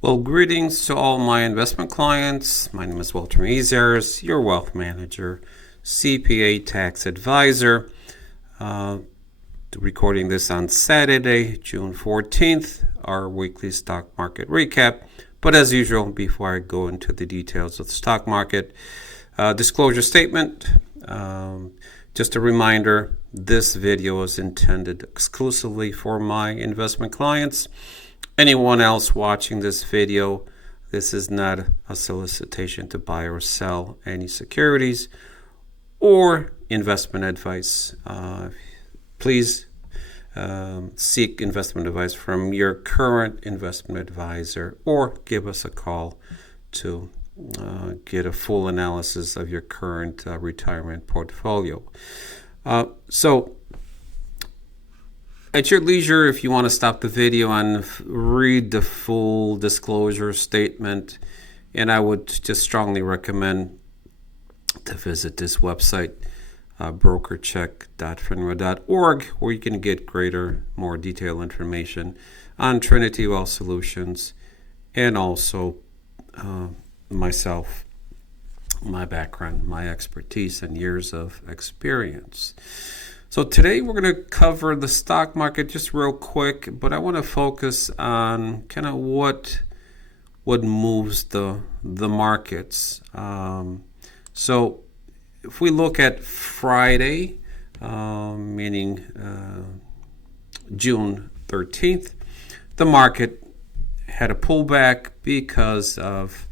Well, greetings to all my investment clients. My name is Walter Mazars, your wealth manager, CPA tax advisor. Uh, Recording this on Saturday, June 14th, our weekly stock market recap. But as usual, before I go into the details of the stock market, disclosure statement. Just a reminder, this video is intended exclusively for my investment clients. Anyone else watching this video, this is not a solicitation to buy or sell any securities or investment advice. Please seek investment advice from your current investment advisor or give us a call to get a full analysis of your current retirement portfolio. So at your leisure, if you want to stop the video and read the full disclosure statement, and I would just strongly recommend to visit this website, brokercheck.finra.org, where you can get more detailed information on Trinity Wealth Solutions and also myself, my background, my expertise, and years of experience. So today we're going to cover the stock market just real quick, but I want to focus on kind of what moves the markets. So if we look at Friday, meaning June 13th, the market had a pullback because of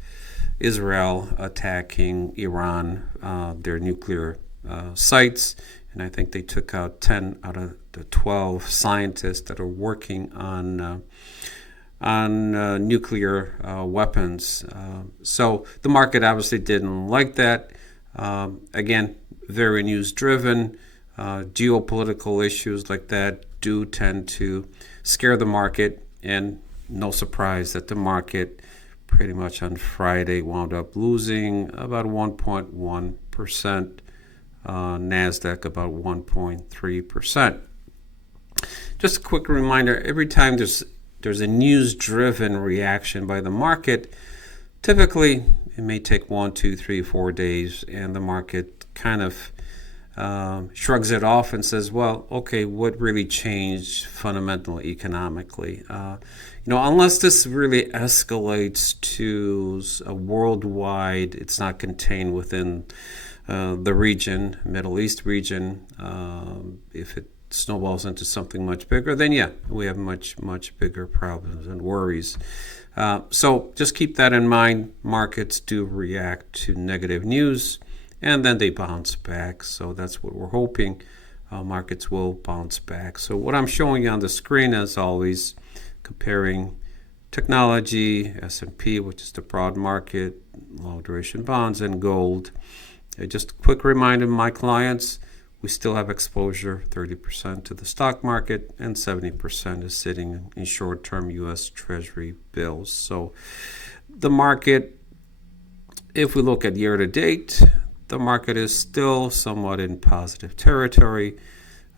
Israel attacking Iran, their nuclear sites. And I think they took out 10 out of the 12 scientists that are working on nuclear weapons. So the market obviously didn't like that. Again, very news-driven. Geopolitical issues like that do tend to scare the market, and no surprise that the market pretty much on Friday wound up losing about 1.1%. NASDAQ about 1.3%. Just a quick reminder, every time there's a news-driven reaction by the market, typically it may take 1, 2, 3, 4 days, and the market kind of shrugs it off and says, well, okay, what really changed fundamentally economically? Unless this really escalates to a worldwide, it's not contained within the region, Middle East region. If it snowballs into something much bigger, then yeah, we have much, much bigger problems and worries. So just keep that in mind. Markets do react to negative news, and then they bounce back. So that's what we're hoping. Markets will bounce back. So what I'm showing you on the screen, as always, comparing technology, S&P, which is the broad market, long duration bonds, and gold. Just a quick reminder, my clients, we still have exposure 30% to the stock market, and 70% is sitting in short-term U.S. Treasury bills. So the market, if we look at year-to-date, the market is still somewhat in positive territory.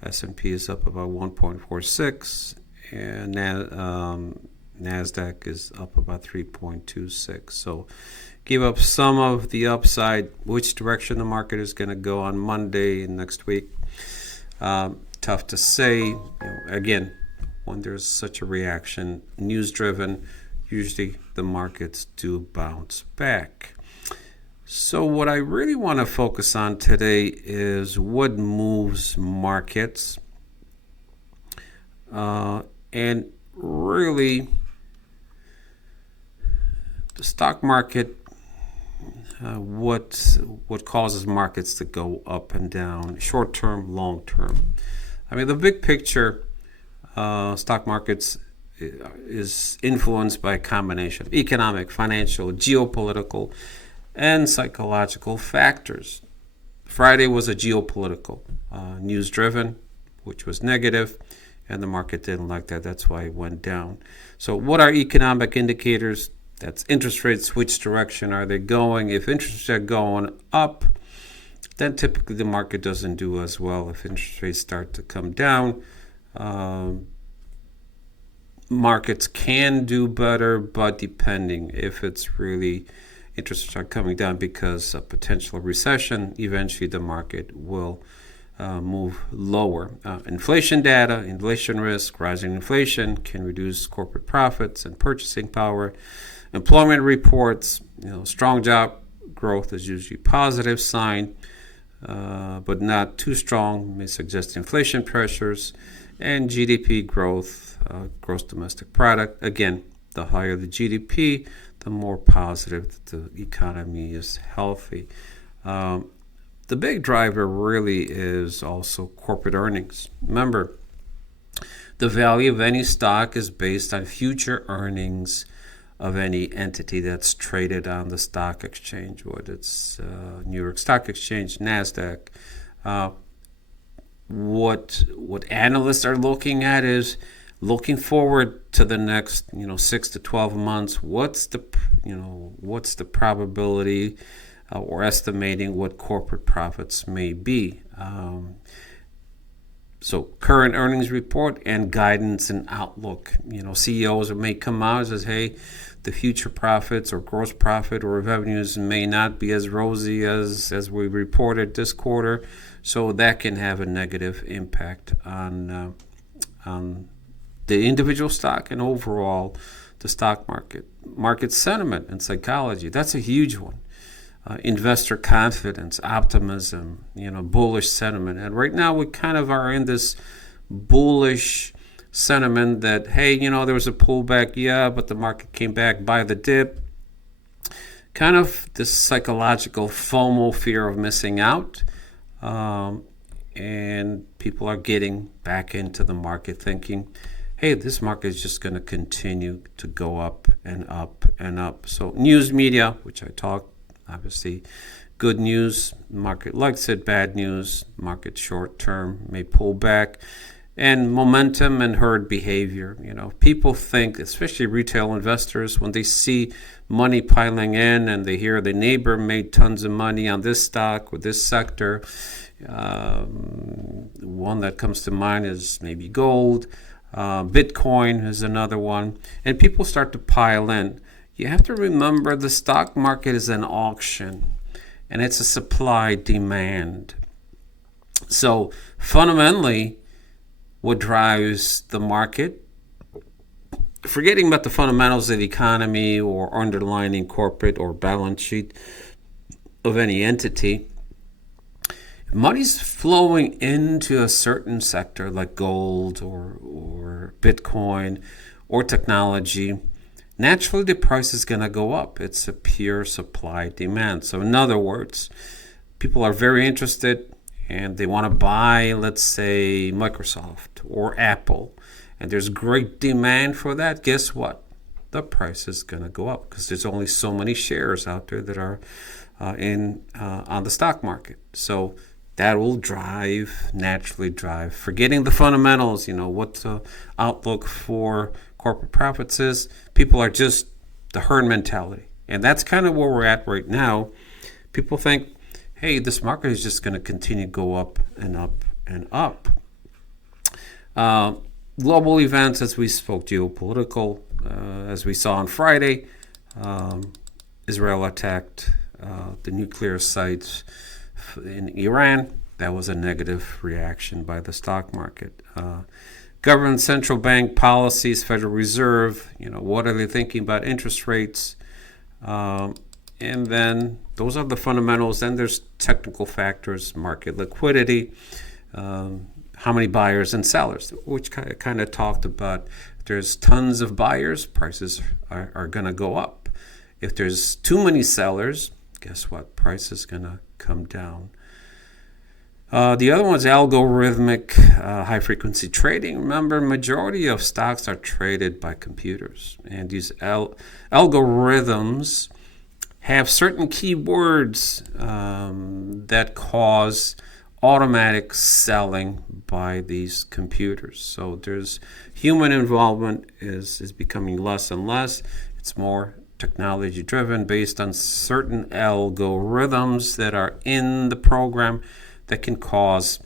S&P is up about 1.46, and NASDAQ is up about 3.26. So give up some of the upside. Which direction the market is going to go on Monday and next week, tough to say. Again, when there's such a reaction, news-driven, usually the markets do bounce back. So what I really want to focus on today is what moves markets, and really the stock market. What causes markets to go up and down, short term, long term. I mean, the big picture, stock markets is influenced by a combination of economic, financial, geopolitical, and psychological factors. Friday was a geopolitical, news-driven, which was negative, and the market didn't like that. That's why it went down. So what are economic indicators? That's interest rates. Which direction are they going? If interest rates are going up, then typically the market doesn't do as well. If interest rates start to come down, markets can do better, but depending if it's really interest rates are coming down because of potential recession, eventually the market will move lower. Inflation data, inflation risk, rising inflation can reduce corporate profits and purchasing power. Employment reports, strong job growth is usually a positive sign, but not too strong, may suggest inflation pressures. And GDP growth, gross domestic product. Again, the higher the GDP, the more positive that the economy is healthy. The big driver really is also corporate earnings. Remember, the value of any stock is based on future earnings of any entity that's traded on the stock exchange, whether it's New York Stock Exchange, NASDAQ. What analysts are looking at is looking forward to the next 6 to 12 months. What's the probability or estimating what corporate profits may be. So current earnings report and guidance and outlook. CEOs may come out and says, hey, the future profits or gross profit or revenues may not be as rosy as we reported this quarter. So that can have a negative impact on the individual stock and overall the stock market. Market sentiment and psychology, that's a huge one. Investor confidence, optimism, bullish sentiment. And right now we kind of are in this bullish sentiment that, hey, there was a pullback, but the market came back by the dip. Kind of this psychological FOMO, fear of missing out. And people are getting back into the market thinking, hey, this market is just going to continue to go up and up and up. So news media, which I talked, obviously, good news, market likes it. Bad news, market short term may pull back. And momentum and herd behavior. People think, especially retail investors, when they see money piling in and they hear the neighbor made tons of money on this stock or this sector. One that comes to mind is maybe gold. Bitcoin is another one. And people start to pile in. You have to remember the stock market is an auction and it's a supply demand. So fundamentally, what drives the market, forgetting about the fundamentals of the economy or underlying corporate or balance sheet of any entity, money's flowing into a certain sector like gold or Bitcoin or technology. Naturally, the price is going to go up. It's a pure supply demand. So in other words, people are very interested and they want to buy, let's say, Microsoft or Apple, and there's great demand for that. Guess what? The price is going to go up because there's only so many shares out there that are on the stock market. So that will naturally drive, forgetting the fundamentals, what the outlook for corporate profits is. People are just the herd mentality. And that's kind of where we're at right now. People think, hey, this market is just going to continue to go up and up and up. Global events, as we spoke, geopolitical, as we saw on Friday, Israel attacked the nuclear sites in Iran. That was a negative reaction by the stock market. Government central bank policies, Federal Reserve, what are they thinking about interest rates? And then those are the fundamentals. Then there's technical factors, market liquidity, how many buyers and sellers, which kind of talked about. If there's tons of buyers, prices are going to go up. If there's too many sellers, guess what? Price is going to come down. The other one is algorithmic high-frequency trading. Remember, majority of stocks are traded by computers. And these algorithms have certain keywords that cause automatic selling by these computers. So there's human involvement is becoming less and less. It's more technology driven based on certain algorithms that are in the program that can cause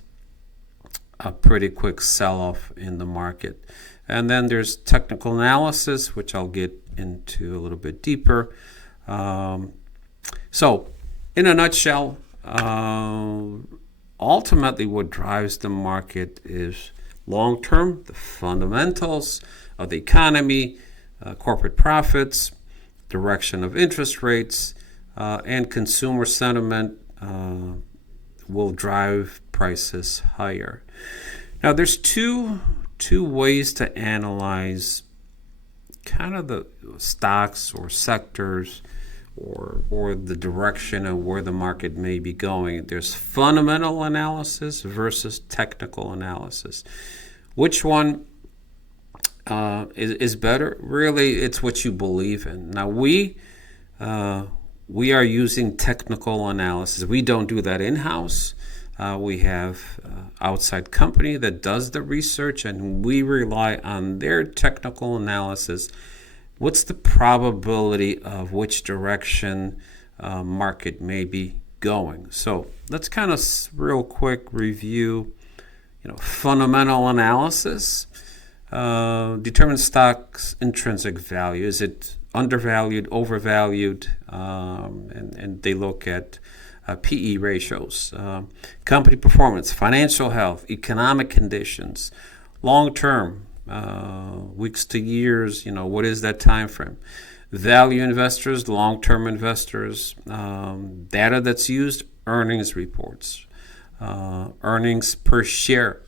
a pretty quick sell-off in the market. And then there's technical analysis, which I'll get into a little bit deeper. So, in a nutshell, ultimately what drives the market is long-term, the fundamentals of the economy, corporate profits, direction of interest rates, and consumer sentiment will drive prices higher. Now, there's two ways to analyze kind of the stocks or sectors or the direction of where the market may be going. There's fundamental analysis versus technical analysis. Which one is better? Really, it's what you believe in. Now, we are using technical analysis. We don't do that in-house. We have outside company that does the research, and we rely on their technical analysis. What's the probability of which direction market may be going? So let's kind of real quick review. Fundamental analysis determines stock's intrinsic value. Is it undervalued, overvalued? And they look at PE ratios, company performance, financial health, economic conditions, long-term, weeks to years, what is that time frame? Value investors, long-term investors, data that's used, earnings reports, earnings per share.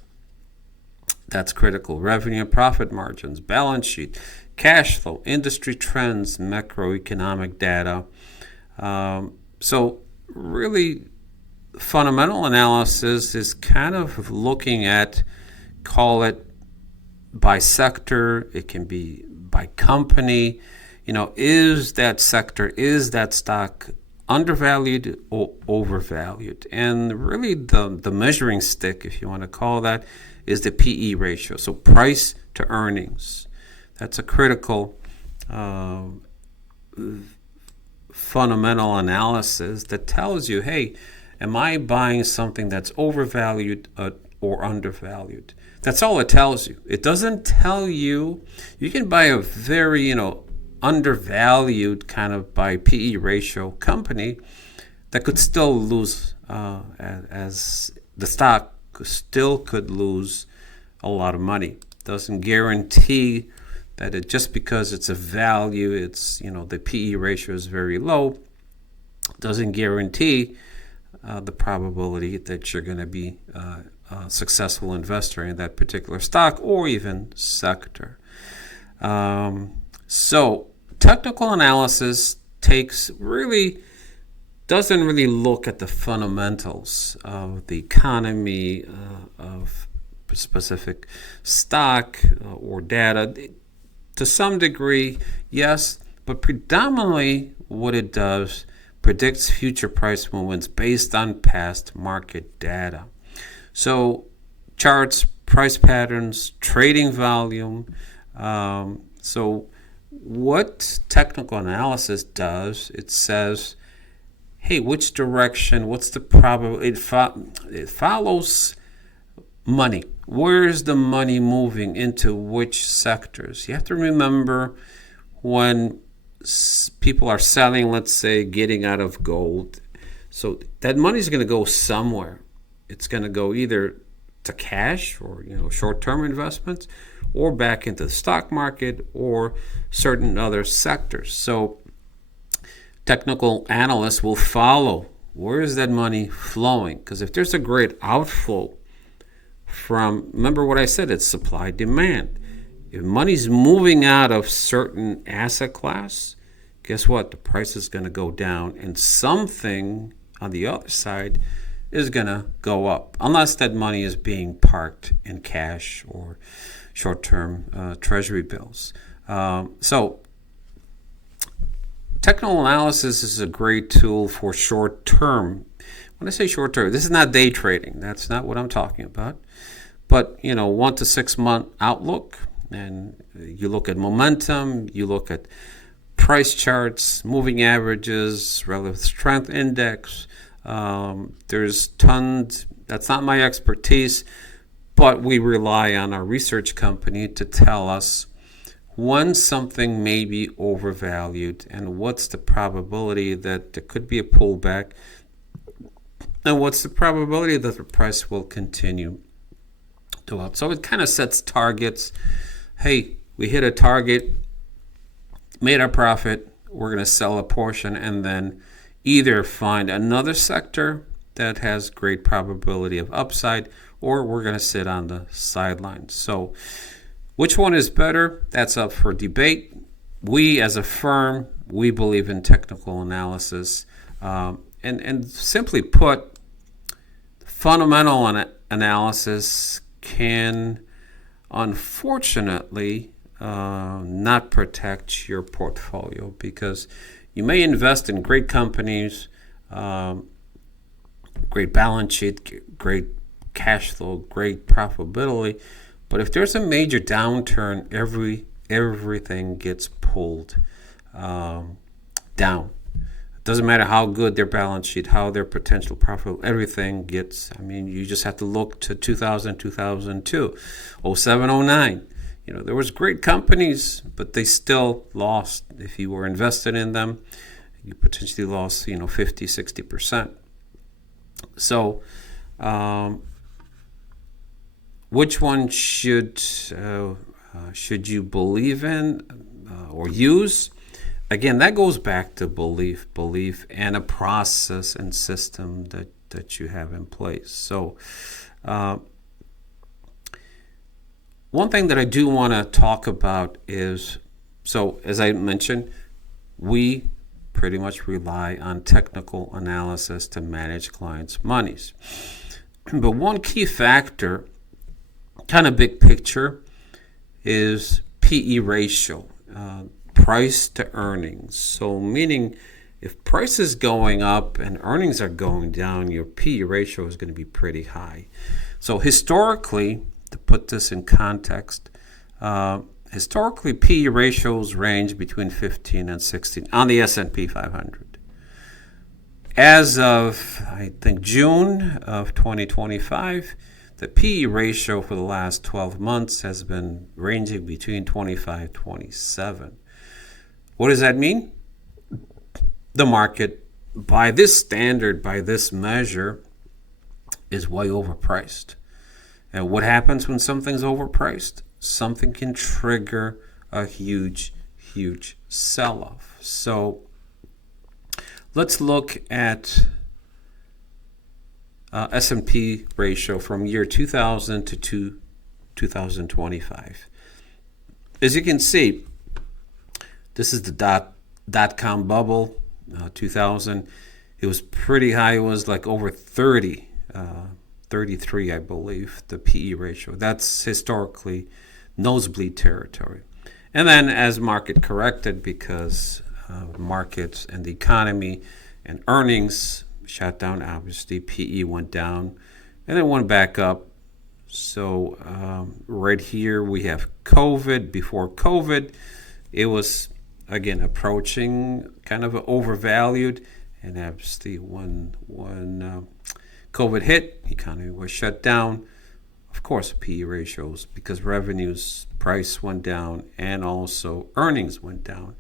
That's critical. Revenue and profit margins, balance sheet, cash flow, industry trends, macroeconomic data. So really, fundamental analysis is kind of looking at, call it by sector, it can be by company. Is that sector, is that stock undervalued or overvalued? And really the measuring stick, if you want to call that, is the PE ratio. So price to earnings. That's a critical fundamental analysis that tells you, hey, am I buying something that's overvalued or undervalued? That's all it tells you. It doesn't tell you can buy a very, undervalued kind of by PE ratio company that could still lose, as the stock still could lose a lot of money. Doesn't guarantee that just because it's a value, it's, the PE ratio is very low, doesn't guarantee the probability that you're going to be a successful investor in that particular stock or even sector. So technical analysis doesn't really look at the fundamentals of the economy of a specific stock or data. To some degree, yes, but predominantly what it does predicts future price movements based on past market data. So charts, price patterns, trading volume. So what technical analysis does, it says, hey, which direction, what's the probability? It follows money. Where's the money moving into which sectors? You have to remember when people are selling, let's say, getting out of gold. So that money is going to go somewhere. It's going to go either to cash or short-term investments, or back into the stock market or certain other sectors. So technical analysts will follow where is that money flowing, because if there's a great outflow remember what I said, it's supply demand. If money's moving out of certain asset class, guess what? The price is going to go down, and something on the other side is going to go up, unless that money is being parked in cash or short-term treasury bills. So technical analysis is a great tool for short-term. When I say short-term, this is not day trading. That's not what I'm talking about. But, 1 to 6 month outlook, and you look at momentum, you look at price charts, moving averages, relative strength index. There's tons. That's not my expertise, but we rely on our research company to tell us when something may be overvalued and what's the probability that there could be a pullback and what's the probability that the price will continue to up. So it kind of sets targets. Hey, we hit a target, made our profit, we're going to sell a portion and then either find another sector that has great probability of upside, or we're going to sit on the sidelines. So which one is better? That's up for debate. We as a firm, we believe in technical analysis. And simply put, fundamental analysis can unfortunately not protect your portfolio, because you may invest in great companies, great balance sheet, great cash flow, great profitability, but if there's a major downturn, everything gets pulled down. It doesn't matter how good their balance sheet, how their potential profit, everything gets, you just have to look to 2000, 2002, 07, 09. There was great companies, but they still lost. If you were invested in them, you potentially lost, 50, 60%. So, which one should you believe in or use? Again, that goes back to belief, and a process and system that you have in place. So, one thing that I do want to talk about is, so as I mentioned, we pretty much rely on technical analysis to manage clients' monies. But one key factor, kind of big picture, is PE ratio, price to earnings. So meaning if price is going up and earnings are going down, your PE ratio is going to be pretty high. So historically, to put this in context, historically PE ratios range between 15 and 16 on the S&P 500. As of, I think, June of 2025, the PE ratio for the last 12 months has been ranging between 25 and 27. What does that mean? The market, by this standard, by this measure, is way overpriced. And what happens when something's overpriced? Something can trigger a huge sell-off. So let's look at S&P ratio from year 2000 to 2025. As you can see, this is the dot-com bubble, 2000. It was pretty high. It was like over 30, 33, I believe, the PE ratio. That's historically nosebleed territory. And then as market corrected, because markets and the economy and earnings shut down, obviously PE went down and then went back up. So right here we have COVID. Before COVID, it was again approaching kind of overvalued, and obviously when COVID hit, economy was shut down. Of course, PE ratios, because revenues, price went down, and also earnings went down.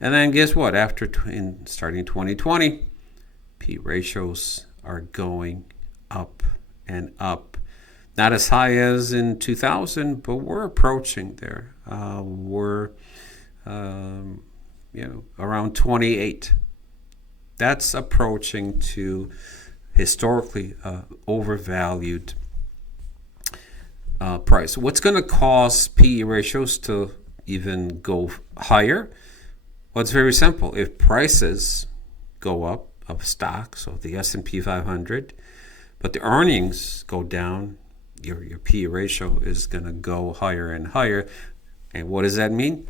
And then guess what? Starting 2020, PE ratios are going up and up. Not as high as in 2000, but we're approaching there. We're around 28. That's approaching to historically overvalued price. What's going to cause PE ratios to even go higher? Well, it's very simple. If prices go up of stocks, so the S&P 500, but the earnings go down, your PE ratio is going to go higher and higher. And what does that mean?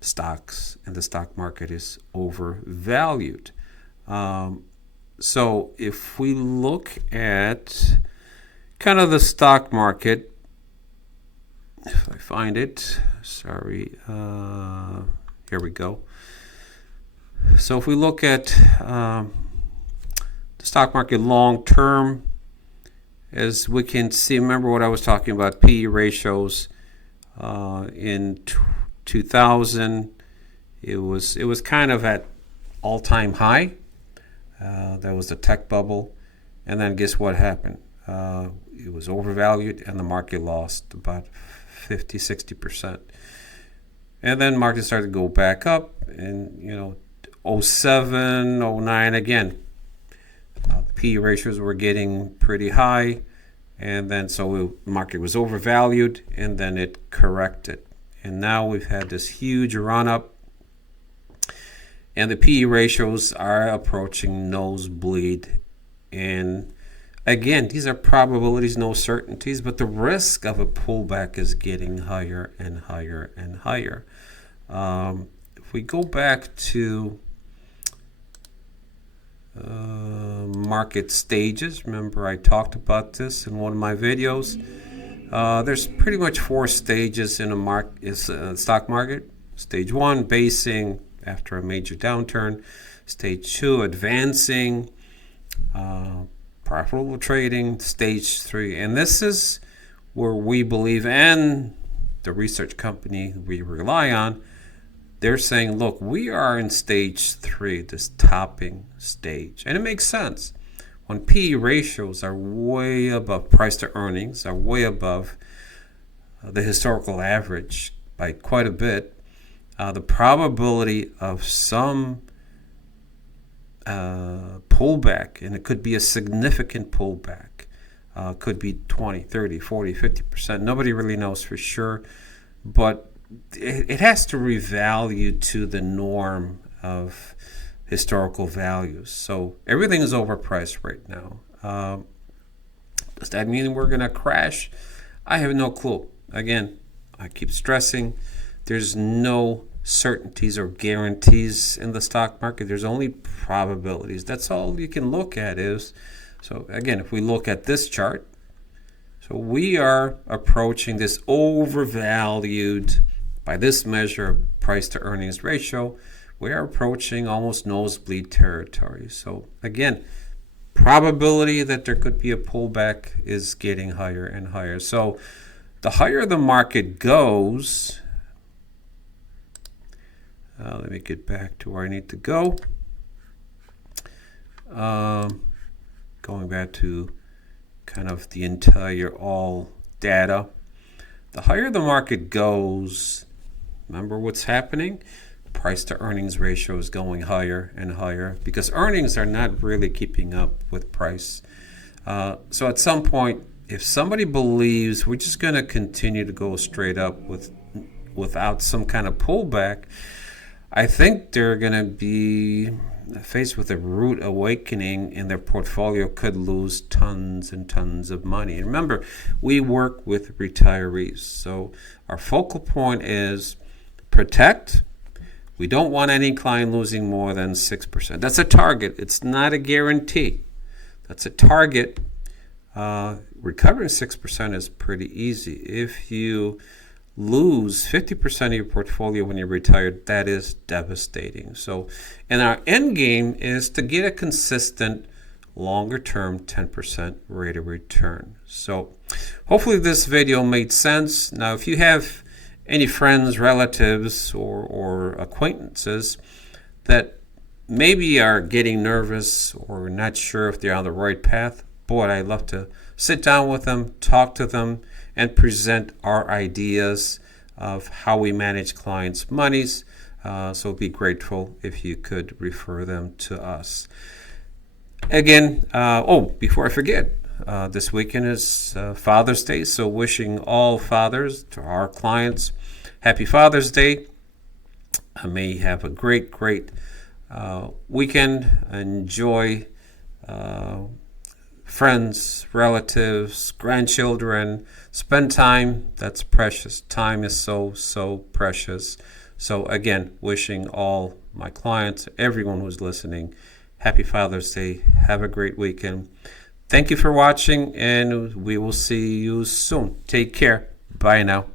Stocks and the stock market is overvalued. So if we look at kind of the stock market, if I find it, here we go. So if we look at the stock market long term, as we can see, remember what I was talking about, PE ratios in 2000, it was kind of at all-time high. That was the tech bubble. And then guess what happened? It was overvalued and the market lost about 50-60%. And then market started to go back up, and 07, 09 again. P ratios were getting pretty high, and then so the market was overvalued, and then it corrected. And now we've had this huge run up, and the PE ratios are approaching nosebleed. And again, these are probabilities, no certainties, but the risk of a pullback is getting higher and higher and higher. If we go back to market stages, remember I talked about this in one of my videos. There's pretty much 4 stages in a stock market. Stage 1, basing after a major downturn. Stage 2, advancing. Profitable trading. Stage 3, and this is where we believe, and the research company we rely on, they're saying, look, we are in stage 3, this topping stage. And it makes sense. When PE ratios are way above, price to earnings are way above the historical average by quite a bit, the probability of some pullback, and it could be a significant pullback, could be 20, 30, 40, 50%. Nobody really knows for sure, but it has to revalue to the norm of historical values. So everything is overpriced right now. Does that mean we're going to crash? I have no clue. Again, I keep stressing, there's no certainties or guarantees in the stock market. There's only probabilities. That's all you can look at is. So again, if we look at this chart, so we are approaching this overvalued, by this measure, price to earnings ratio, we are approaching almost nosebleed territory. So again, probability that there could be a pullback is getting higher and higher. So the higher the market goes, let me get back to where I need to go. Going back to kind of the entire all data. The higher the market goes, remember what's happening? Price to earnings ratio is going higher and higher because earnings are not really keeping up with price. So at some point, if somebody believes we're just going to continue to go straight up without some kind of pullback, I think they're going to be faced with a rude awakening, and their portfolio could lose tons and tons of money. And remember, we work with retirees, so our focal point is protect. We don't want any client losing more than 6%. That's a target. It's not a guarantee. That's a target. Recovering 6% is pretty easy. If you lose 50% of your portfolio when you're retired, that is devastating. So, and our end game is to get a consistent longer term 10% rate of return. So hopefully this video made sense. Now, if you have any friends, relatives, or acquaintances that maybe are getting nervous or not sure if they're on the right path, boy, I'd love to sit down with them, talk to them, and present our ideas of how we manage clients' monies. So be grateful if you could refer them to us. Again, before I forget, this weekend is Father's Day, so wishing all fathers, to our clients, Happy Father's Day. May you have a great weekend. Enjoy friends, relatives, grandchildren. Spend time. That's precious. Time is so precious. So again, wishing all my clients, everyone who's listening, Happy Father's Day. Have a great weekend. Thank you for watching, and we will see you soon. Take care. Bye now.